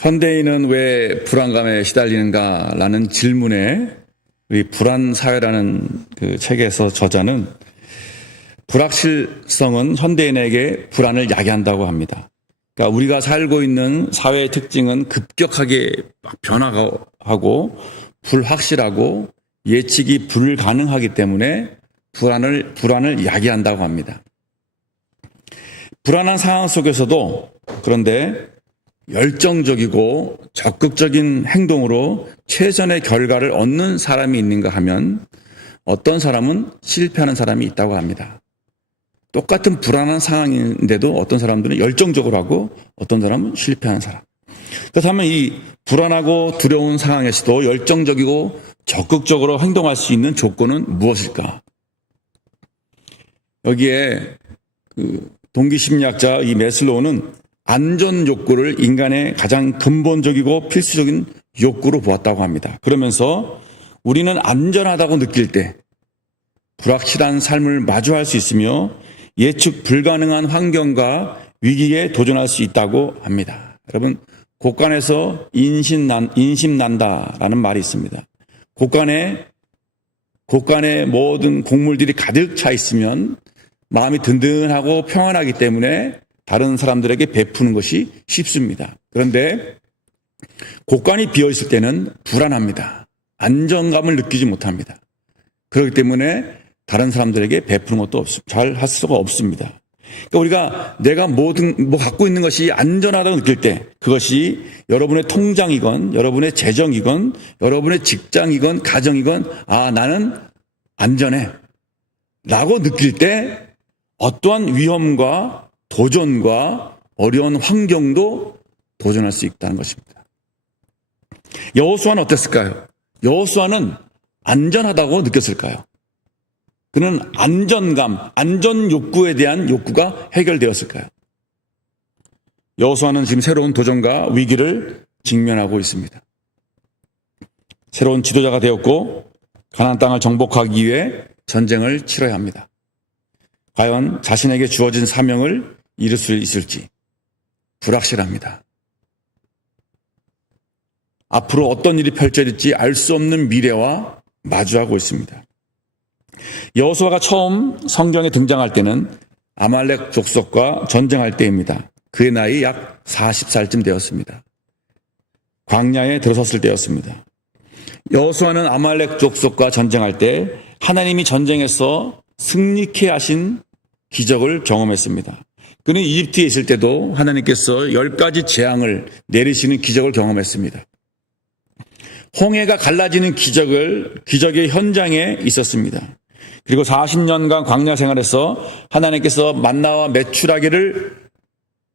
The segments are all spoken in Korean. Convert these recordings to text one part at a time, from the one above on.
현대인은 왜 불안감에 시달리는가라는 질문에 우리 불안사회라는 그 책에서 저자는 불확실성은 현대인에게 불안을 야기한다고 합니다. 그러니까 우리가 살고 있는 사회의 특징은 급격하게 변화하고 불확실하고 예측이 불가능하기 때문에 불안을 야기한다고 합니다. 불안한 상황 속에서도 그런데 열정적이고 적극적인 행동으로 최선의 결과를 얻는 사람이 있는가 하면 어떤 사람은 실패하는 사람이 있다고 합니다. 똑같은 불안한 상황인데도 어떤 사람들은 열정적으로 하고 어떤 사람은 실패하는 사람. 그렇다면 이 불안하고 두려운 상황에서도 열정적이고 적극적으로 행동할 수 있는 조건은 무엇일까? 여기에 동기심리학자 이 매슬로우는 안전 욕구를 인간의 가장 근본적이고 필수적인 욕구로 보았다고 합니다. 그러면서 우리는 안전하다고 느낄 때 불확실한 삶을 마주할 수 있으며 예측 불가능한 환경과 위기에 도전할 수 있다고 합니다. 여러분, 곳간에서 인심난다라는 말이 있습니다. 곳간에 모든 곡물들이 가득 차 있으면 마음이 든든하고 평안하기 때문에 다른 사람들에게 베푸는 것이 쉽습니다. 그런데 곳간이 비어있을 때는 불안합니다. 안정감을 느끼지 못합니다. 그렇기 때문에 다른 사람들에게 베푸는 것도 잘 할 수가 없습니다. 그러니까 우리가 내가 갖고 있는 것이 안전하다고 느낄 때 그것이 여러분의 통장이건 여러분의 재정이건 여러분의 직장이건 가정이건 나는 안전해 라고 느낄 때 어떠한 위험과 도전과 어려운 환경도 도전할 수 있다는 것입니다. 여호수아는 어땠을까요? 여호수아는 안전하다고 느꼈을까요? 그는 안전감, 안전 욕구에 대한 욕구가 해결되었을까요? 여호수아는 지금 새로운 도전과 위기를 직면하고 있습니다. 새로운 지도자가 되었고 가나안 땅을 정복하기 위해 전쟁을 치러야 합니다. 과연 자신에게 주어진 사명을 이룰 수 있을지 불확실합니다. 앞으로 어떤 일이 펼쳐질지 알 수 없는 미래와 마주하고 있습니다. 여호수아가 처음 성경에 등장할 때는 아말렉 족속과 전쟁할 때입니다. 그의 나이 약 40살쯤 되었습니다. 광야에 들어섰을 때였습니다. 여호수아는 아말렉 족속과 전쟁할 때 하나님이 전쟁에서 승리케 하신 기적을 경험했습니다. 그는 이집트에 있을 때도 하나님께서 10가지 재앙을 내리시는 기적을 경험했습니다. 홍해가 갈라지는 기적의 현장에 있었습니다. 그리고 40년간 광야 생활에서 하나님께서 만나와 메추라기를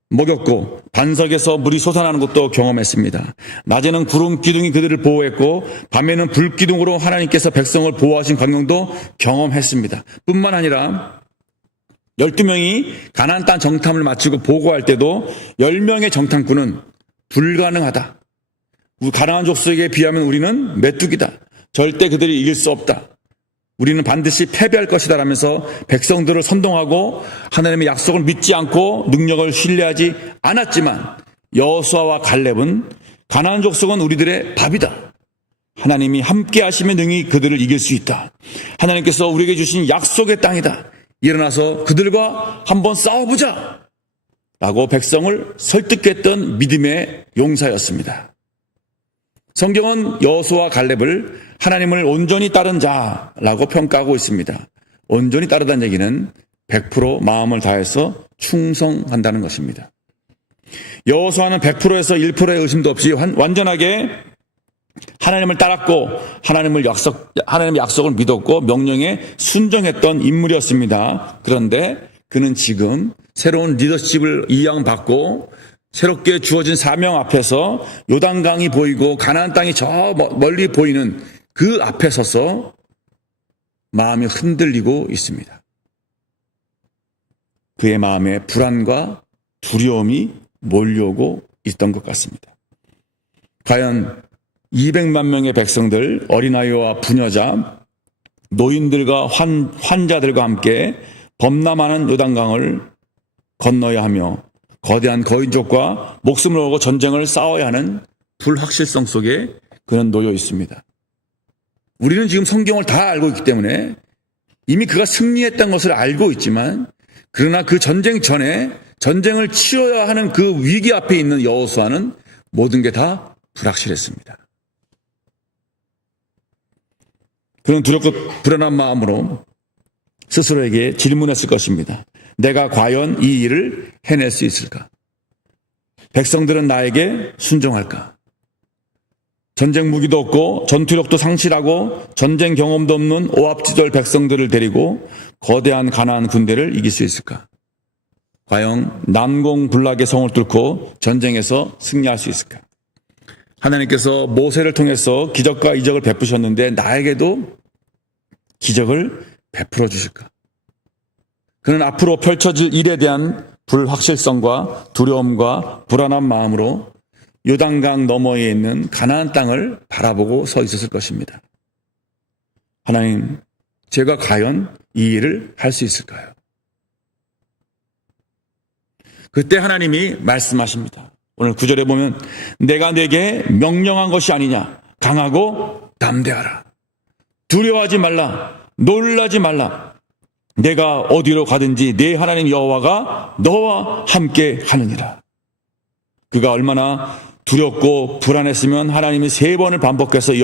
먹였고 반석에서 물이 솟아나는 것도 경험했습니다. 낮에는 구름 기둥이 그들을 보호했고 밤에는 불 기둥으로 하나님께서 백성을 보호하신 광경도 경험했습니다. 뿐만 아니라 12명이 가나안 땅 정탐을 마치고 보고할 때도 10명의 정탐꾼은 불가능하다. 가나안 족속에 비하면 우리는 메뚜기다. 절대 그들이 이길 수 없다. 우리는 반드시 패배할 것이다 라면서 백성들을 선동하고 하나님의 약속을 믿지 않고 능력을 신뢰하지 않았지만 여호수아와 갈렙은 가나안 족속은 우리들의 밥이다. 하나님이 함께 하시면 능히 그들을 이길 수 있다. 하나님께서 우리에게 주신 약속의 땅이다. 일어나서 그들과 한번 싸워보자 라고 백성을 설득했던 믿음의 용사였습니다. 성경은 여호수아와 갈렙을 하나님을 온전히 따른 자라고 평가하고 있습니다. 온전히 따르다는 얘기는 100% 마음을 다해서 충성한다는 것입니다. 여호수아는 100%에서 1%의 의심도 없이 완전하게 하나님을 따랐고 하나님의 약속을 믿었고 명령에 순종했던 인물이었습니다. 그런데 그는 지금 새로운 리더십을 이양받고 새롭게 주어진 사명 앞에서 요단강이 보이고 가나안 땅이 저 멀리 보이는 그 앞에 서서 마음이 흔들리고 있습니다. 그의 마음에 불안과 두려움이 몰려오고 있던 것 같습니다. 과연 200만 명의 백성들, 어린아이와 부녀자, 노인들과 환자들과 함께 범람하는 요단강을 건너야 하며 거대한 거인족과 목숨을 걸고 전쟁을 싸워야 하는 불확실성 속에 그는 놓여 있습니다. 우리는 지금 성경을 다 알고 있기 때문에 이미 그가 승리했다는 것을 알고 있지만, 그러나 그 전쟁 전에 전쟁을 치러야 하는 그 위기 앞에 있는 여호수아는 모든 게 다 불확실했습니다. 그는 두렵고 불안한 마음으로 스스로에게 질문했을 것입니다. 내가 과연 이 일을 해낼 수 있을까? 백성들은 나에게 순종할까? 전쟁 무기도 없고 전투력도 상실하고 전쟁 경험도 없는 오합지졸 백성들을 데리고 거대한 가나안 군대를 이길 수 있을까? 과연 난공불락의 성을 뚫고 전쟁에서 승리할 수 있을까? 하나님께서 모세를 통해서 기적과 이적을 베푸셨는데 나에게도 기적을 베풀어 주실까? 그는 앞으로 펼쳐질 일에 대한 불확실성과 두려움과 불안한 마음으로 요단강 너머에 있는 가나안 땅을 바라보고 서 있었을 것입니다. 하나님, 제가 과연 이 일을 할 수 있을까요? 그때 하나님이 말씀하십니다. 오늘 9절에 보면 내가 네게 명령한 것이 아니냐. 강하고 담대하라. 두려워하지 말라. 놀라지 말라. 내가 어디로 가든지 네 하나님 여호와가 너와 함께 하느니라. 그가 얼마나 두렵고 불안했으면 하나님이 3번을 반복해서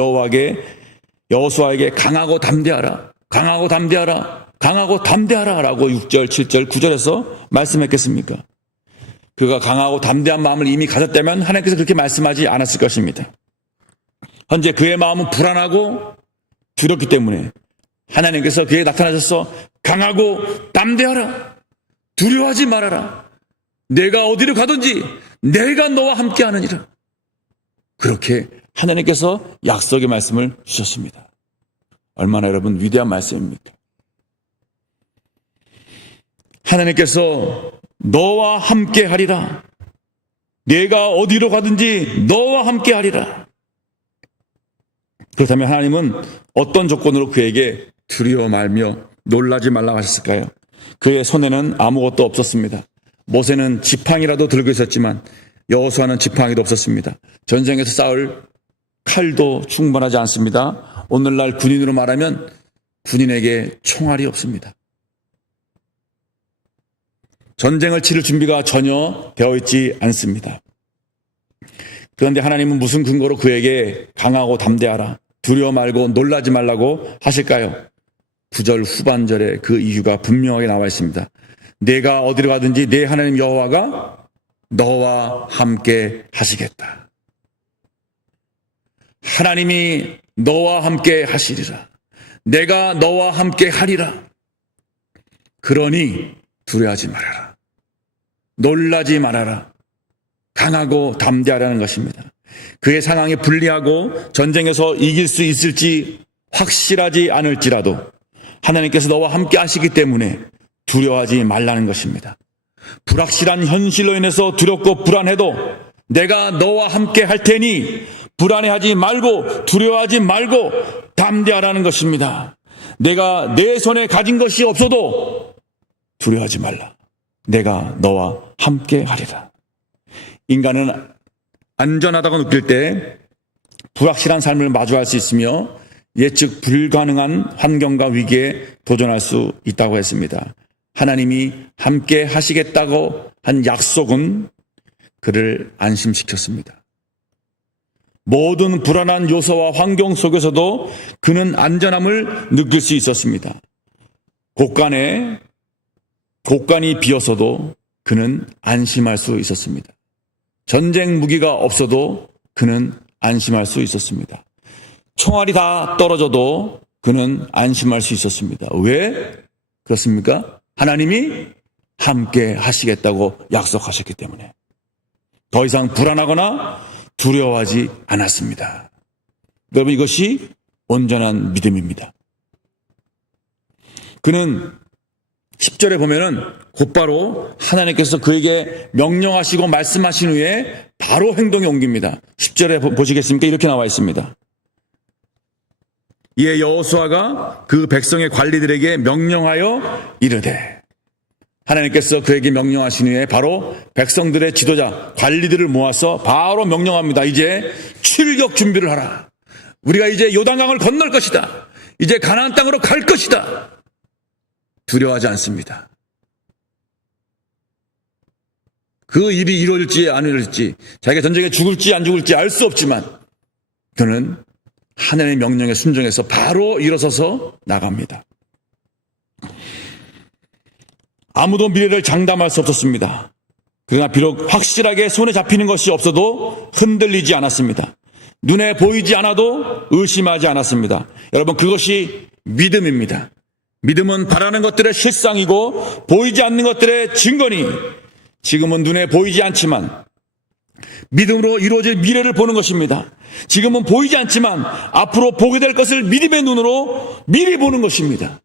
여호수아에게 강하고 담대하라. 강하고 담대하라. 강하고 담대하라 라고 6절, 7절, 9절에서 말씀했겠습니까? 그가 강하고 담대한 마음을 이미 가졌다면 하나님께서 그렇게 말씀하지 않았을 것입니다. 현재 그의 마음은 불안하고 두렵기 때문에 하나님께서 그에게 나타나셔서 강하고 담대하라. 두려워하지 말아라. 내가 어디로 가든지 내가 너와 함께 하느니라. 그렇게 하나님께서 약속의 말씀을 주셨습니다. 얼마나 여러분 위대한 말씀입니까? 하나님께서 너와 함께 하리라. 내가 어디로 가든지 너와 함께 하리라. 그렇다면 하나님은 어떤 조건으로 그에게 두려워 말며 놀라지 말라고 하셨을까요? 그의 손에는 아무것도 없었습니다. 모세는 지팡이라도 들고 있었지만 여호수아는 지팡이도 없었습니다. 전쟁에서 싸울 칼도 충분하지 않습니다. 오늘날 군인으로 말하면 군인에게 총알이 없습니다. 전쟁을 치를 준비가 전혀 되어 있지 않습니다. 그런데 하나님은 무슨 근거로 그에게 강하고 담대하라, 두려워 말고 놀라지 말라고 하실까요? 9절 후반절에 그 이유가 분명하게 나와 있습니다. 내가 어디로 가든지 내 하나님 여호와가 너와 함께 하시겠다. 하나님이 너와 함께 하시리라. 내가 너와 함께 하리라. 그러니 두려워하지 말아라. 놀라지 말아라. 강하고 담대하라는 것입니다. 그의 상황이 불리하고 전쟁에서 이길 수 있을지 확실하지 않을지라도 하나님께서 너와 함께 하시기 때문에 두려워하지 말라는 것입니다. 불확실한 현실로 인해서 두렵고 불안해도 내가 너와 함께 할 테니 불안해하지 말고 두려워하지 말고 담대하라는 것입니다. 내가 내 손에 가진 것이 없어도 두려워하지 말라. 내가 너와 함께 하리라. 인간은 안전하다고 느낄 때 불확실한 삶을 마주할 수 있으며 예측 불가능한 환경과 위기에 도전할 수 있다고 했습니다. 하나님이 함께 하시겠다고 한 약속은 그를 안심시켰습니다. 모든 불안한 요소와 환경 속에서도 그는 안전함을 느낄 수 있었습니다. 곳간이 비었어도 그는 안심할 수 있었습니다. 전쟁 무기가 없어도 그는 안심할 수 있었습니다. 총알이 다 떨어져도 그는 안심할 수 있었습니다. 왜 그렇습니까? 하나님이 함께 하시겠다고 약속하셨기 때문에 더 이상 불안하거나 두려워하지 않았습니다. 여러분, 이것이 온전한 믿음입니다. 그는 10절에 보면은 곧바로 하나님께서 그에게 명령하시고 말씀하신 후에 바로 행동에 옮깁니다. 10절에 보시겠습니까? 이렇게 나와 있습니다. 이에 여호수아가 그 백성의 관리들에게 명령하여 이르되, 하나님께서 그에게 명령하신 후에 바로 백성들의 지도자, 관리들을 모아서 바로 명령합니다. 이제 출격 준비를 하라. 우리가 이제 요단강을 건널 것이다. 이제 가나안 땅으로 갈 것이다. 두려워하지 않습니다. 그 일이 이루어질지 안 이루어질지, 자기가 전쟁에 죽을지 안 죽을지 알 수 없지만 그는 하나님의 명령에 순종해서 바로 일어서서 나갑니다. 아무도 미래를 장담할 수 없었습니다. 그러나 비록 확실하게 손에 잡히는 것이 없어도 흔들리지 않았습니다. 눈에 보이지 않아도 의심하지 않았습니다. 여러분, 그것이 믿음입니다. 믿음은 바라는 것들의 실상이고 보이지 않는 것들의 증거니, 지금은 눈에 보이지 않지만 믿음으로 이루어질 미래를 보는 것입니다. 지금은 보이지 않지만 앞으로 보게 될 것을 믿음의 눈으로 미리 보는 것입니다.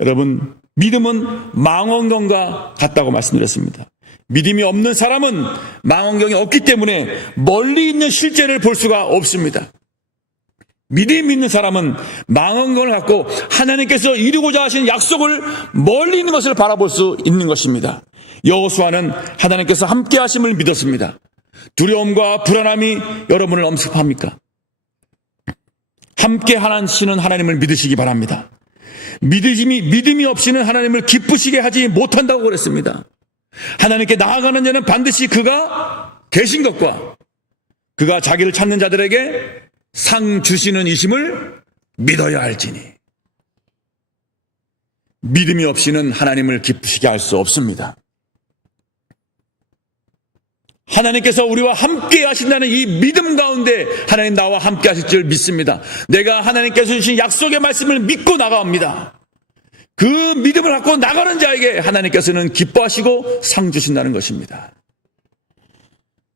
여러분, 믿음은 망원경과 같다고 말씀드렸습니다. 믿음이 없는 사람은 망원경이 없기 때문에 멀리 있는 실제를 볼 수가 없습니다. 믿음이 있는 사람은 망원경을 갖고 하나님께서 이루고자 하신 약속을 멀리 있는 것을 바라볼 수 있는 것입니다. 여호수아는 하나님께서 함께 하심을 믿었습니다. 두려움과 불안함이 여러분을 엄습합니까? 함께 하시는 하나님을 믿으시기 바랍니다. 믿음이 없이는 하나님을 기쁘시게 하지 못한다고 그랬습니다. 하나님께 나아가는 자는 반드시 그가 계신 것과 그가 자기를 찾는 자들에게 상 주시는 이심을 믿어야 할지니, 믿음이 없이는 하나님을 기쁘시게 할 수 없습니다. 하나님께서 우리와 함께 하신다는 이 믿음 가운데 하나님 나와 함께 하실 줄 믿습니다. 내가 하나님께서 주신 약속의 말씀을 믿고 나갑니다. 그 믿음을 갖고 나가는 자에게 하나님께서는 기뻐하시고 상 주신다는 것입니다.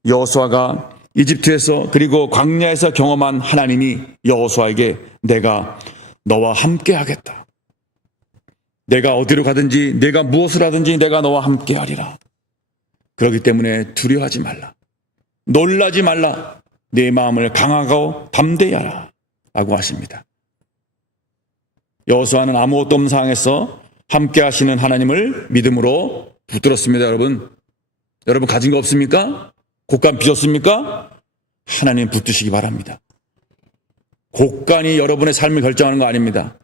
여호수아가 이집트에서 그리고 광야에서 경험한 하나님이 여호수아에게 내가 너와 함께 하겠다. 내가 어디로 가든지 내가 무엇을 하든지 내가 너와 함께 하리라. 그렇기 때문에 두려워하지 말라. 놀라지 말라. 내 마음을 강하고 담대히 하라. 라고 하십니다. 여호수아는 아무것도 없는 상황에서 함께 하시는 하나님을 믿음으로 붙들었습니다. 여러분 가진 거 없습니까? 곡간 빚었습니까? 하나님 붙드시기 바랍니다. 곡간이 여러분의 삶을 결정하는 거 아닙니다.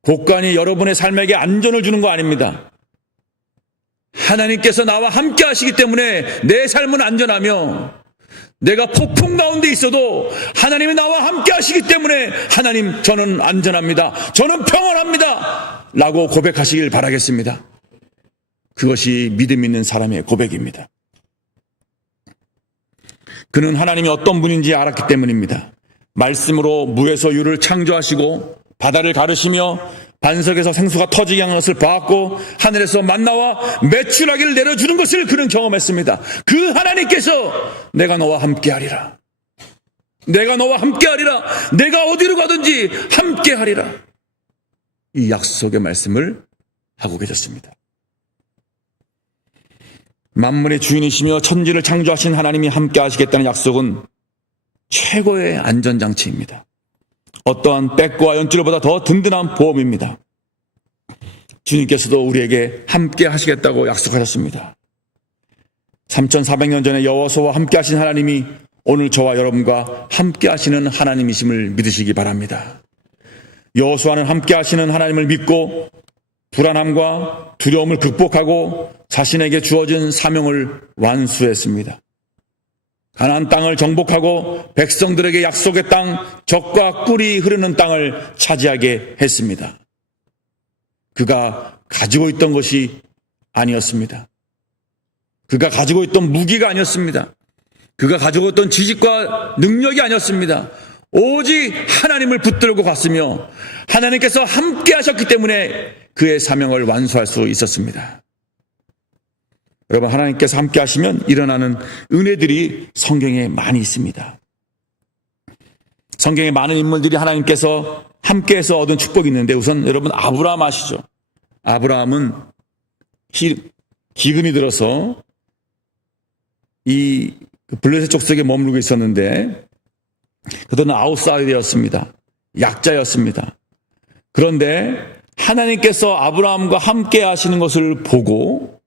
곡간이 여러분의 삶에게 안전을 주는 거 아닙니다. 하나님께서 나와 함께 하시기 때문에 내 삶은 안전하며, 내가 폭풍 가운데 있어도 하나님이 나와 함께 하시기 때문에 하나님 저는 안전합니다. 저는 평안합니다. 라고 고백하시길 바라겠습니다. 그것이 믿음 있는 사람의 고백입니다. 그는 하나님이 어떤 분인지 알았기 때문입니다. 말씀으로 무에서 유를 창조하시고 바다를 가르시며 반석에서 생수가 터지게 하는 것을 봐왔고 하늘에서 만나와 메추라기를 내려주는 것을 그는 경험했습니다. 그 하나님께서 내가 너와 함께하리라. 내가 너와 함께하리라. 내가 어디로 가든지 함께하리라. 이 약속의 말씀을 하고 계셨습니다. 만물의 주인이시며 천지를 창조하신 하나님이 함께하시겠다는 약속은 최고의 안전장치입니다. 어떠한 백과 연줄보다 더 든든한 보험입니다. 주님께서도 우리에게 함께 하시겠다고 약속하셨습니다. 3400년 전에 여호수아와 함께 하신 하나님이 오늘 저와 여러분과 함께 하시는 하나님이심을 믿으시기 바랍니다. 여호수아는 함께 하시는 하나님을 믿고 불안함과 두려움을 극복하고 자신에게 주어진 사명을 완수했습니다. 가나안 땅을 정복하고 백성들에게 약속의 땅, 젖과 꿀이 흐르는 땅을 차지하게 했습니다. 그가 가지고 있던 것이 아니었습니다. 그가 가지고 있던 무기가 아니었습니다. 그가 가지고 있던 지식과 능력이 아니었습니다. 오직 하나님을 붙들고 갔으며 하나님께서 함께 하셨기 때문에 그의 사명을 완수할 수 있었습니다. 여러분, 하나님께서 함께 하시면 일어나는 은혜들이 성경에 많이 있습니다. 성경에 많은 인물들이 하나님께서 함께해서 얻은 축복이 있는데, 우선 여러분 아브라함 아시죠? 아브라함은 기근이 들어서 이 블레셋 족속에 머물고 있었는데 그들은 아웃사이더였습니다. 약자였습니다. 그런데 하나님께서 아브라함과 함께 하시는 것을 보고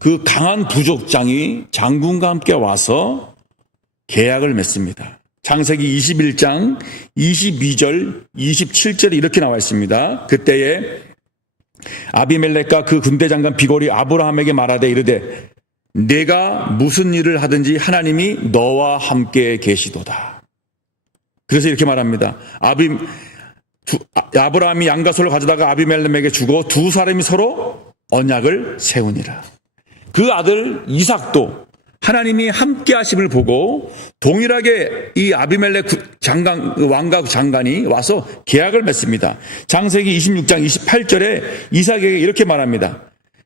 그 강한 부족장이 장군과 함께 와서 계약을 맺습니다. 창세기 21장 22절 27절에 이렇게 나와 있습니다. 그때에 아비멜렉과 그 군대 장관 비골이 아브라함에게 말하되 이르되 내가 무슨 일을 하든지 하나님이 너와 함께 계시도다. 그래서 이렇게 말합니다. 아브라함이 양과 소를 가져다가 아비멜렉에게 주고 두 사람이 서로 언약을 세우니라. 그 아들 이삭도 하나님이 함께 하심을 보고 동일하게 이 아비멜렉 왕과 장관이 와서 계약을 맺습니다. 창세기 26장 28절에 이삭에게 이렇게 말합니다.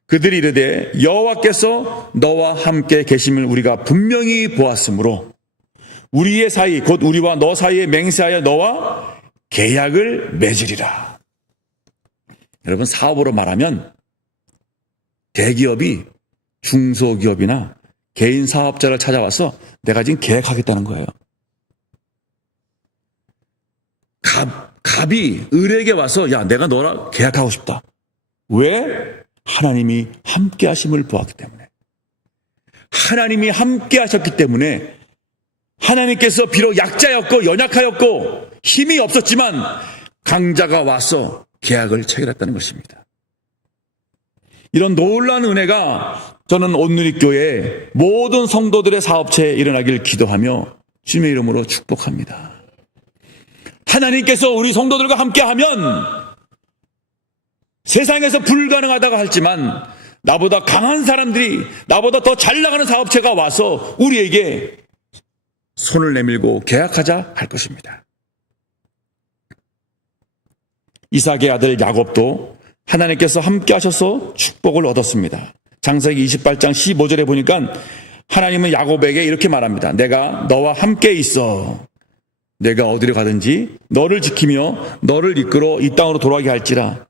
그들이 이르되 여호와께서 너와 함께 계심을 우리가 분명히 보았으므로 우리의 사이 곧 우리와 너 사이에 맹세하여 너와 계약을 맺으리라. 여러분, 사업으로 말하면 대기업이 중소기업이나 개인 사업자를 찾아와서 내가 지금 계약하겠다는 거예요. 갑이 을에게 와서 야, 내가 너랑 계약하고 싶다. 왜? 하나님이 함께 하심을 보았기 때문에. 하나님이 함께 하셨기 때문에 하나님께서 비록 약자였고 연약하였고 힘이 없었지만 강자가 와서 계약을 체결했다는 것입니다. 이런 놀라운 은혜가 저는 온누리교회 모든 성도들의 사업체에 일어나길 기도하며 주님의 이름으로 축복합니다. 하나님께서 우리 성도들과 함께하면 세상에서 불가능하다고 할지만 나보다 강한 사람들이, 나보다 더 잘 나가는 사업체가 와서 우리에게 손을 내밀고 계약하자 할 것입니다. 이삭의 아들 야곱도 하나님께서 함께 하셔서 축복을 얻었습니다. 창세기 28장 15절에 보니까 하나님은 야곱에게 이렇게 말합니다. 내가 너와 함께 있어. 내가 어디로 가든지 너를 지키며 너를 이끌어 이 땅으로 돌아가게 할지라.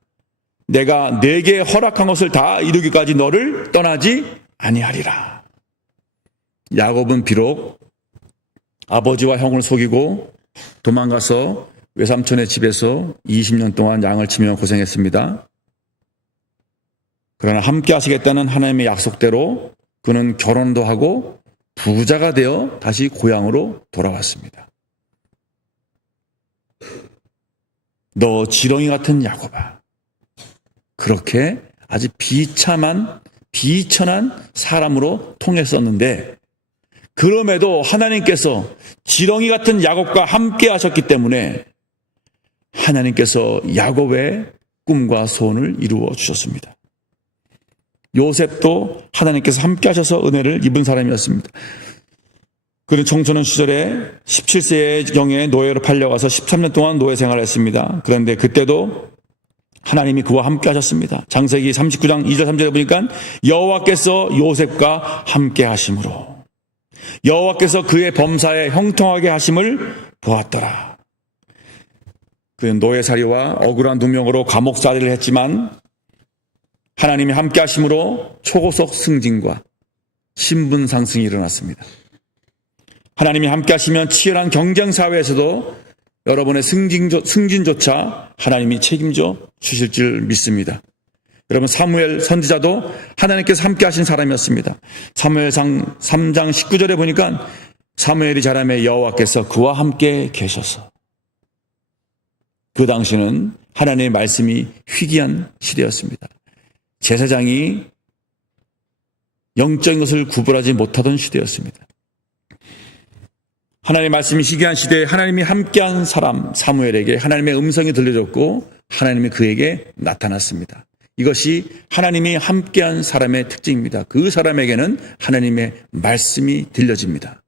내가 내게 허락한 것을 다 이루기까지 너를 떠나지 아니하리라. 야곱은 비록 아버지와 형을 속이고 도망가서 외삼촌의 집에서 20년 동안 양을 치며 고생했습니다. 그러나 함께 하시겠다는 하나님의 약속대로 그는 결혼도 하고 부자가 되어 다시 고향으로 돌아왔습니다. 너 지렁이 같은 야곱아. 그렇게 아주 비천한 사람으로 통했었는데 그럼에도 하나님께서 지렁이 같은 야곱과 함께 하셨기 때문에 하나님께서 야곱의 꿈과 소원을 이루어 주셨습니다. 요셉도 하나님께서 함께 하셔서 은혜를 입은 사람이었습니다. 그는 청소년 시절에 17세경에 노예로 팔려가서 13년 동안 노예 생활을 했습니다. 그런데 그때도 하나님이 그와 함께 하셨습니다. 창세기 39장 2절 3절에 보니까 여호와께서 요셉과 함께 하심으로 여호와께서 그의 범사에 형통하게 하심을 보았더라. 그는 노예살이와 억울한 누명으로 감옥살이를 했지만 하나님이 함께 하심으로 초고속 승진과 신분 상승이 일어났습니다. 하나님이 함께 하시면 치열한 경쟁 사회에서도 여러분의 승진조차 하나님이 책임져 주실 줄 믿습니다. 여러분, 사무엘 선지자도 하나님께서 함께 하신 사람이었습니다. 사무엘상 3장 19절에 보니까 사무엘이 자라매 여호와께서 그와 함께 계셔서, 그 당시는 하나님의 말씀이 희귀한 시대였습니다. 제사장이 영적인 것을 구분하지 못하던 시대였습니다. 하나님의 말씀이 희귀한 시대에 하나님이 함께한 사람 사무엘에게 하나님의 음성이 들려졌고 하나님이 그에게 나타났습니다. 이것이 하나님이 함께한 사람의 특징입니다. 그 사람에게는 하나님의 말씀이 들려집니다.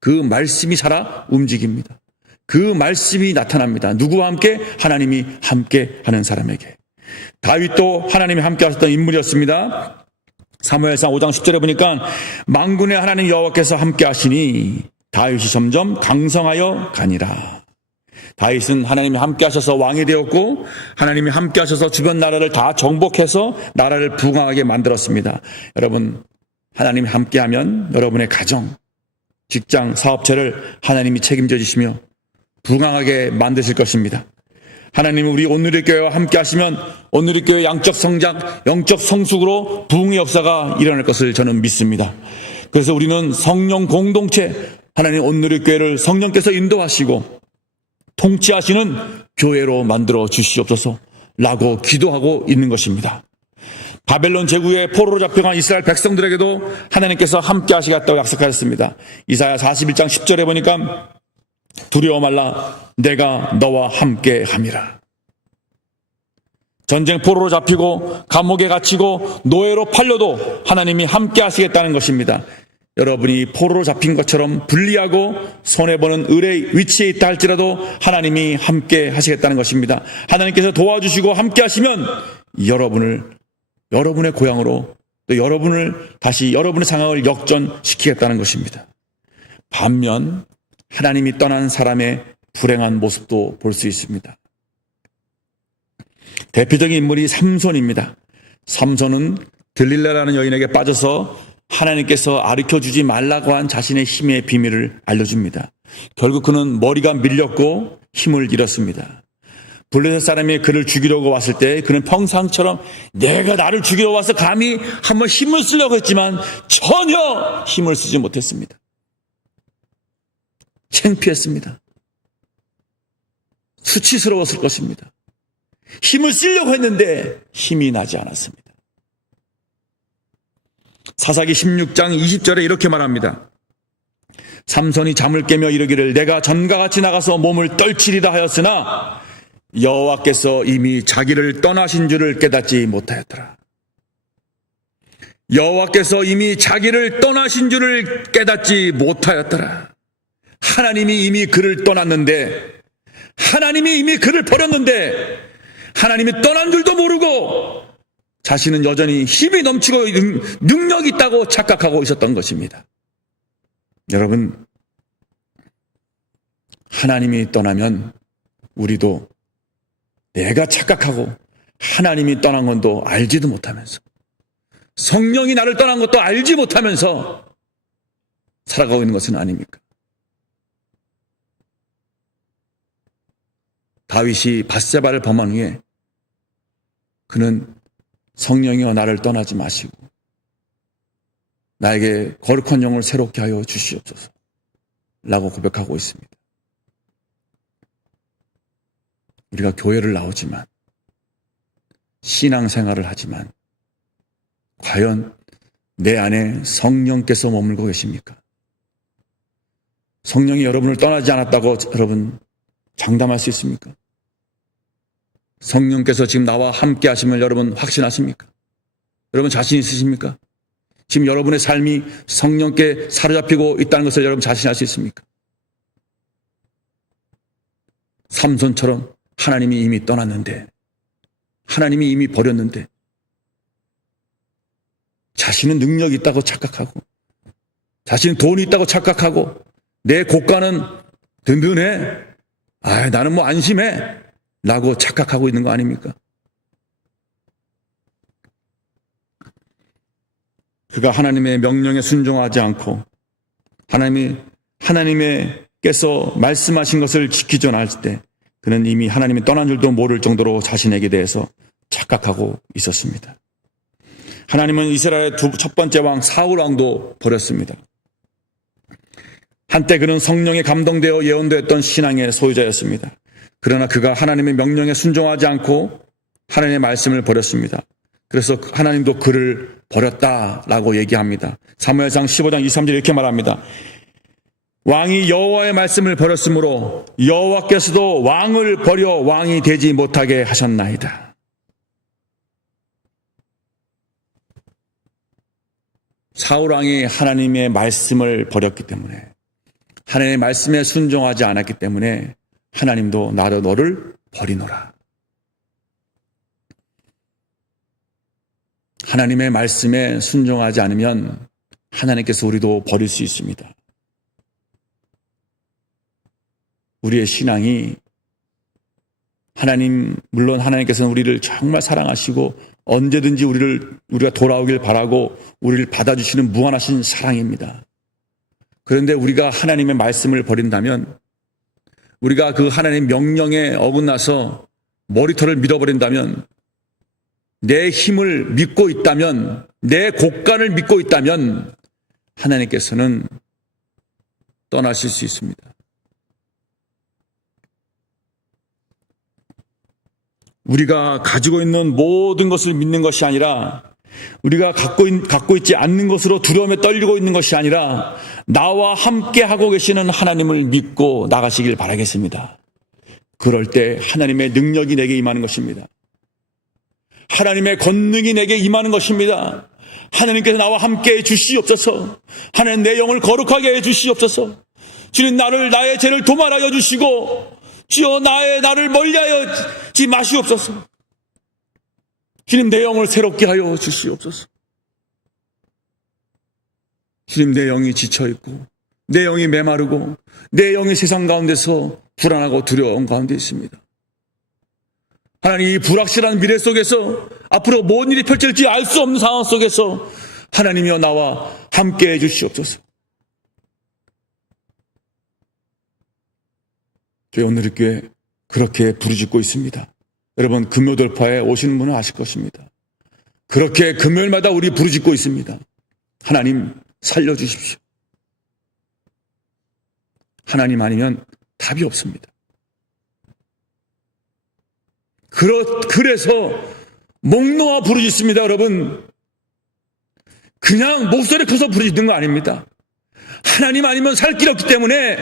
그 말씀이 살아 움직입니다. 그 말씀이 나타납니다. 누구와 함께? 하나님이 함께하는 사람에게. 다윗도 하나님이 함께 하셨던 인물이었습니다. 사무엘상 5장 10절에 보니까 만군의 하나님 여호와께서 함께 하시니 다윗이 점점 강성하여 가니라. 다윗은 하나님이 함께 하셔서 왕이 되었고 하나님이 함께 하셔서 주변 나라를 다 정복해서 나라를 부강하게 만들었습니다. 여러분, 하나님이 함께하면 여러분의 가정, 직장, 사업체를 하나님이 책임져 주시며 부강하게 만드실 것입니다. 하나님이 우리 온누리교회와 함께 하시면 온누리교회 양적 성장, 영적 성숙으로 부흥의 역사가 일어날 것을 저는 믿습니다. 그래서 우리는 성령 공동체, 하나님 온누리교회를 성령께서 인도하시고 통치하시는 교회로 만들어 주시옵소서 라고 기도하고 있는 것입니다. 바벨론 제국의 포로로 잡혀간 이스라엘 백성들에게도 하나님께서 함께 하시겠다고 약속하셨습니다. 이사야 41장 10절에 보니까 두려워 말라 내가 너와 함께 함이라. 전쟁 포로로 잡히고 감옥에 갇히고 노예로 팔려도 하나님이 함께 하시겠다는 것입니다. 여러분이 포로로 잡힌 것처럼 불리하고 손해보는 을의 위치에 있다 할지라도 하나님이 함께 하시겠다는 것입니다. 하나님께서 도와주시고 함께 하시면 여러분의 고향으로 또 여러분을 다시 여러분의 상황을 역전시키겠다는 것입니다. 반면 하나님이 떠난 사람의 불행한 모습도 볼 수 있습니다. 대표적인 인물이 삼손입니다. 삼손은 들릴라라는 여인에게 빠져서 하나님께서 가르쳐주지 말라고 한 자신의 힘의 비밀을 알려줍니다. 결국 그는 머리가 밀렸고 힘을 잃었습니다. 블레셋 사람이 그를 죽이려고 왔을 때 그는 평상처럼 내가 나를 죽이러 와서 감히 한번 힘을 쓰려고 했지만 전혀 힘을 쓰지 못했습니다. 창피했습니다. 수치스러웠을 것입니다. 힘을 쓰려고 했는데 힘이 나지 않았습니다. 사사기 16장 20절에 이렇게 말합니다. 삼손이 잠을 깨며 이르기를 내가 전과 같이 나가서 몸을 떨치리다 하였으나 여호와께서 이미 자기를 떠나신 줄을 깨닫지 못하였더라. 여호와께서 이미 자기를 떠나신 줄을 깨닫지 못하였더라. 하나님이 이미 그를 떠났는데, 하나님이 이미 그를 버렸는데, 하나님이 떠난 줄도 모르고 자신은 여전히 힘이 넘치고 능력이 있다고 착각하고 있었던 것입니다. 여러분, 하나님이 떠나면 우리도 내가 착각하고 하나님이 떠난 것도 알지도 못하면서 성령이 나를 떠난 것도 알지 못하면서 살아가고 있는 것은 아닙니까? 다윗이 밧세바를 범한 후에 그는 성령이여 나를 떠나지 마시고 나에게 거룩한 영을 새롭게 하여 주시옵소서 라고 고백하고 있습니다. 우리가 교회를 나오지만 신앙생활을 하지만 과연 내 안에 성령께서 머물고 계십니까? 성령이 여러분을 떠나지 않았다고 여러분 장담할 수 있습니까? 성령께서 지금 나와 함께 하심을 여러분 확신하십니까? 여러분 자신 있으십니까? 지금 여러분의 삶이 성령께 사로잡히고 있다는 것을 여러분 자신할 수 있습니까? 삼손처럼 하나님이 이미 떠났는데, 하나님이 이미 버렸는데 자신은 능력이 있다고 착각하고 자신은 돈이 있다고 착각하고 내 고가는 든든해, 나는 뭐 안심해 라고 착각하고 있는 거 아닙니까? 그가 하나님의 명령에 순종하지 않고 하나님께서 말씀하신 것을 지키지 않을 때 그는 이미 하나님이 떠난 줄도 모를 정도로 자신에게 대해서 착각하고 있었습니다. 하나님은 이스라엘의 첫 번째 왕 사울 왕도 버렸습니다. 한때 그는 성령에 감동되어 예언되었던 신앙의 소유자였습니다. 그러나 그가 하나님의 명령에 순종하지 않고 하나님의 말씀을 버렸습니다. 그래서 하나님도 그를 버렸다라고 얘기합니다. 사무엘상 15장 23절 이렇게 말합니다. 왕이 여호와의 말씀을 버렸으므로 여호와께서도 왕을 버려 왕이 되지 못하게 하셨나이다. 사울 왕이 하나님의 말씀을 버렸기 때문에, 하나님의 말씀에 순종하지 않았기 때문에 하나님도 나도 너를 버리노라. 하나님의 말씀에 순종하지 않으면 하나님께서 우리도 버릴 수 있습니다. 우리의 신앙이 물론 하나님께서는 우리를 정말 사랑하시고 언제든지 우리가 돌아오길 바라고 우리를 받아주시는 무한하신 사랑입니다. 그런데 우리가 하나님의 말씀을 버린다면, 우리가 그 하나님의 명령에 어긋나서 머리털을 밀어버린다면, 내 힘을 믿고 있다면, 내 곡간을 믿고 있다면 하나님께서는 떠나실 수 있습니다. 우리가 가지고 있는 모든 것을 믿는 것이 아니라, 우리가 갖고 있지 않는 것으로 두려움에 떨리고 있는 것이 아니라 나와 함께 하고 계시는 하나님을 믿고 나가시길 바라겠습니다. 그럴 때 하나님의 능력이 내게 임하는 것입니다. 하나님의 권능이 내게 임하는 것입니다. 하나님께서 나와 함께 해 주시옵소서. 하나님, 내 영을 거룩하게 해 주시옵소서. 주님, 나의 죄를 도말하여 주시고, 주여 나를 멀리하여지 마시옵소서. 주님, 내 영을 새롭게 하여 주시옵소서. 주님, 내 영이 지쳐있고, 내 영이 메마르고, 내 영이 세상 가운데서 불안하고 두려운 가운데 있습니다. 하나님, 이 불확실한 미래 속에서 앞으로 뭔 일이 펼쳐질지 알 수 없는 상황 속에서 하나님이여 나와 함께 해 주시옵소서. 저희 오늘 교회 그렇게 부르짖고 있습니다. 여러분, 금요 돌파에 오시는 분은 아실 것입니다. 그렇게 금요일마다 우리 부르짖고 있습니다. 하나님, 살려주십시오. 하나님 아니면 답이 없습니다. 그래서 목 놓아 부르짖습니다. 여러분, 그냥 목소리 커서 부르짖는 거 아닙니다. 하나님 아니면 살 길 없기 때문에,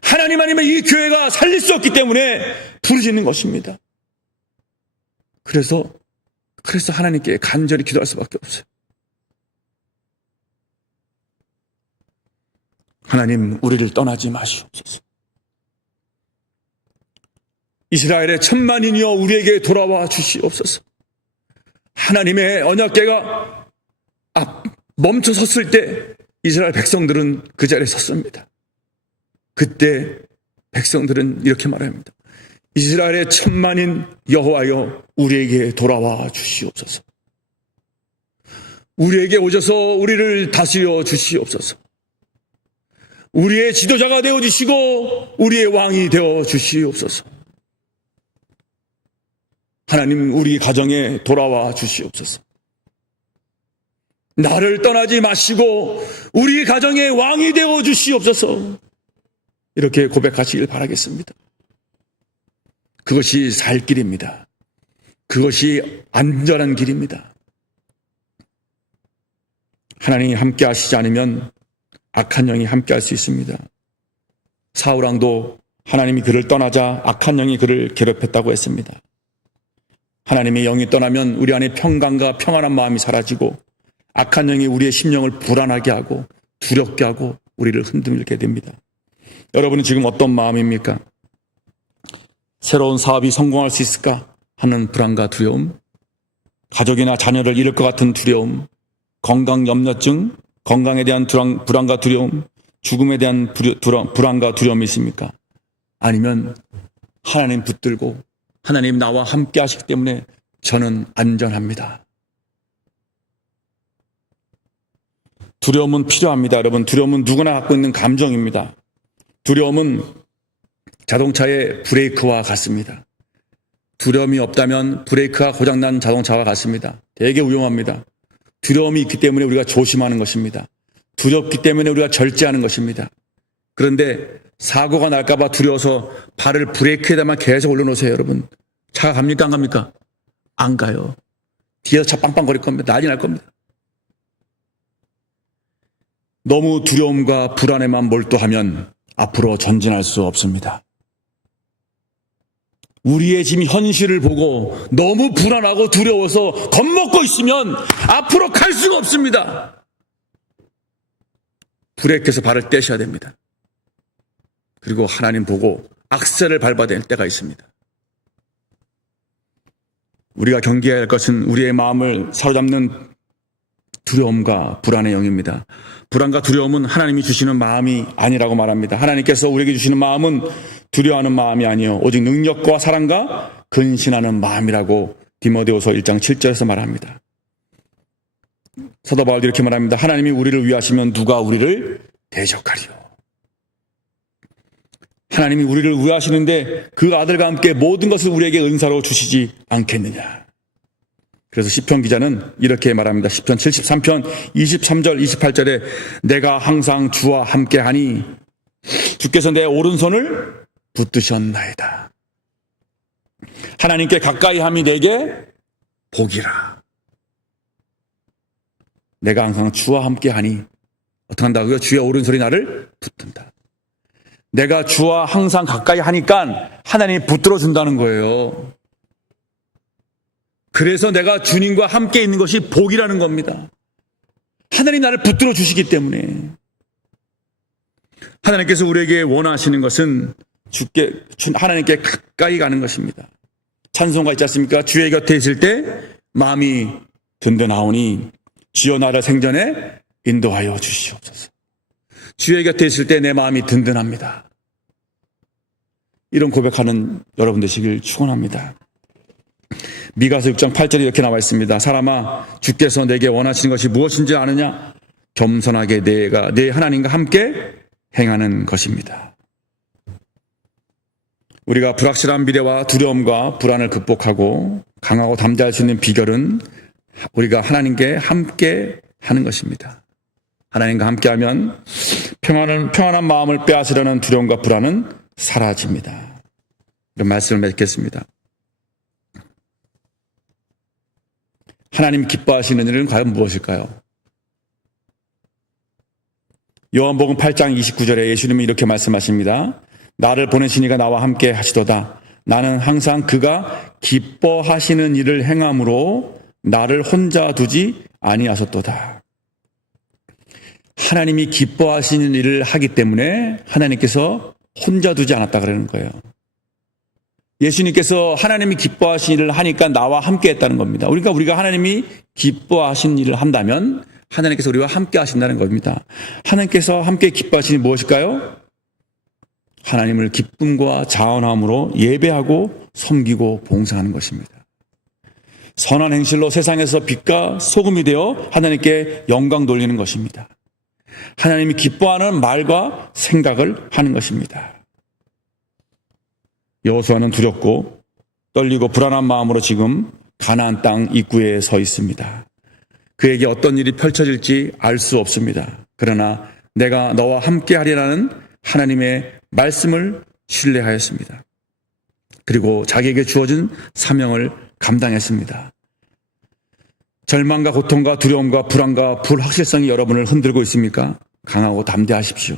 하나님 아니면 이 교회가 살릴 수 없기 때문에 부르짖는 것입니다. 그래서 하나님께 간절히 기도할 수밖에 없어요. 하나님, 우리를 떠나지 마시옵소서. 이스라엘의 1000만인이여 우리에게 돌아와 주시옵소서. 하나님의 언약궤가 멈춰 섰을 때 이스라엘 백성들은 그 자리에 섰습니다. 그때 백성들은 이렇게 말합니다. 이스라엘의 1000만인 여호와여 우리에게 돌아와 주시옵소서. 우리에게 오셔서 우리를 다스려 주시옵소서. 우리의 지도자가 되어 주시고 우리의 왕이 되어 주시옵소서. 하나님, 우리 가정에 돌아와 주시옵소서. 나를 떠나지 마시고 우리 가정의 왕이 되어 주시옵소서. 이렇게 고백하시길 바라겠습니다. 그것이 살 길입니다. 그것이 안전한 길입니다. 하나님이 함께 하시지 않으면 악한 영이 함께 할 수 있습니다. 사울왕도 하나님이 그를 떠나자 악한 영이 그를 괴롭혔다고 했습니다. 하나님의 영이 떠나면 우리 안에 평강과 평안한 마음이 사라지고 악한 영이 우리의 심령을 불안하게 하고 두렵게 하고 우리를 흔들게 됩니다. 여러분은 지금 어떤 마음입니까? 새로운 사업이 성공할 수 있을까 하는 불안과 두려움, 가족이나 자녀를 잃을 것 같은 두려움, 건강 염려증, 건강에 대한 불안과 두려움, 죽음에 대한 불안과 두려움이 있습니까? 아니면 하나님 붙들고 하나님 나와 함께 하시기 때문에 저는 안전합니다. 두려움은 필요합니다. 여러분, 두려움은 누구나 갖고 있는 감정입니다. 두려움은 자동차의 브레이크와 같습니다. 두려움이 없다면 브레이크가 고장난 자동차와 같습니다. 되게 위험합니다. 두려움이 있기 때문에 우리가 조심하는 것입니다. 두렵기 때문에 우리가 절제하는 것입니다. 그런데 사고가 날까 봐 두려워서 발을 브레이크에다만 계속 올려놓으세요. 여러분, 차가 갑니까 안 갑니까? 안 가요. 뒤에서 차 빵빵거릴 겁니다. 난리 날 겁니다. 너무 두려움과 불안에만 몰두하면 앞으로 전진할 수 없습니다. 우리의 지금 현실을 보고 너무 불안하고 두려워서 겁먹고 있으면 앞으로 갈 수가 없습니다. 브레이크에서 발을 떼셔야 됩니다. 그리고 하나님 보고 악셀을 밟아야 될 때가 있습니다. 우리가 경계해야 할 것은 우리의 마음을 사로잡는 두려움과 불안의 영입니다. 불안과 두려움은 하나님이 주시는 마음이 아니라고 말합니다. 하나님께서 우리에게 주시는 마음은 두려워하는 마음이 아니요 오직 능력과 사랑과 근신하는 마음이라고 디모데후서 1장 7절에서 말합니다. 사도 바울도 이렇게 말합니다. 하나님이 우리를 위하시면 누가 우리를 대적하리요. 하나님이 우리를 위하시는데 그 아들과 함께 모든 것을 우리에게 은사로 주시지 않겠느냐. 그래서 시편 기자는 이렇게 말합니다. 시편 73편 23절 28절에 내가 항상 주와 함께하니 주께서 내 오른손을 붙드셨나이다. 하나님께 가까이 함이 내게 복이라. 내가 항상 주와 함께하니 어떻게 한다고요? 주의 오른손이 나를 붙든다. 내가 주와 항상 가까이 하니까 하나님이 붙들어 준다는 거예요. 그래서 내가 주님과 함께 있는 것이 복이라는 겁니다. 하나님이 나를 붙들어 주시기 때문에. 하나님께서 우리에게 원하시는 것은 하나님께 가까이 가는 것입니다. 찬송가 있지 않습니까? 주의 곁에 있을 때 마음이 든든하오니 주여 나를 생전에 인도하여 주시옵소서. 주의 곁에 있을 때 내 마음이 든든합니다. 이런 고백하는 여러분 되시길 축원합니다. 미가서 6장 8절에 이렇게 나와 있습니다. 사람아 주께서 내게 원하시는 것이 무엇인지 아느냐? 겸손하게 내가 내 하나님과 함께 행하는 것입니다. 우리가 불확실한 미래와 두려움과 불안을 극복하고 강하고 담대할 수 있는 비결은 우리가 하나님께 함께 하는 것입니다. 하나님과 함께하면 평안한 마음을 빼앗으려는 두려움과 불안은 사라집니다. 이런 말씀을 맺겠습니다. 하나님 기뻐하시는 일은 과연 무엇일까요? 요한복음 8장 29절에 예수님이 이렇게 말씀하십니다. 나를 보내신 이가 나와 함께 하시도다. 나는 항상 그가 기뻐하시는 일을 행함으로 나를 혼자 두지 아니하셨도다. 하나님이 기뻐하시는 일을 하기 때문에 하나님께서 혼자 두지 않았다 그러는 거예요. 예수님께서 하나님이 기뻐하신 일을 하니까 나와 함께 했다는 겁니다. 우리가 하나님이 기뻐하신 일을 한다면 하나님께서 우리와 함께 하신다는 겁니다. 하나님께서 함께 기뻐하시는 일이 무엇일까요? 하나님을 기쁨과 자원함으로 예배하고 섬기고 봉사하는 것입니다. 선한 행실로 세상에서 빛과 소금이 되어 하나님께 영광 돌리는 것입니다. 하나님이 기뻐하는 말과 생각을 하는 것입니다. 여호수아는 두렵고 떨리고 불안한 마음으로 지금 가나안 땅 입구에 서 있습니다. 그에게 어떤 일이 펼쳐질지 알 수 없습니다. 그러나 내가 너와 함께 하리라는 하나님의 말씀을 신뢰하였습니다. 그리고 자기에게 주어진 사명을 감당했습니다. 절망과 고통과 두려움과 불안과 불확실성이 여러분을 흔들고 있습니까? 강하고 담대하십시오.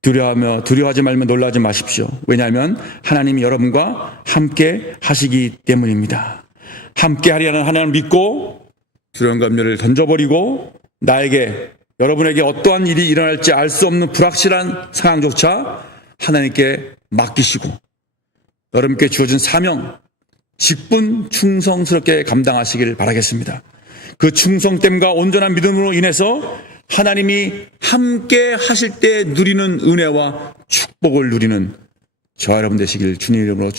두려워하지 말며 놀라지 마십시오. 왜냐하면 하나님이 여러분과 함께 하시기 때문입니다. 함께 하리라는 하나님을 믿고 두려움과 염려를 던져버리고 여러분에게 어떠한 일이 일어날지 알 수 없는 불확실한 상황조차 하나님께 맡기시고 여러분께 주어진 사명, 직분 충성스럽게 감당하시길 바라겠습니다. 그 충성됨과 온전한 믿음으로 인해서 하나님이 함께 하실 때 누리는 은혜와 축복을 누리는 저와 여러분 되시길 주님 이름으로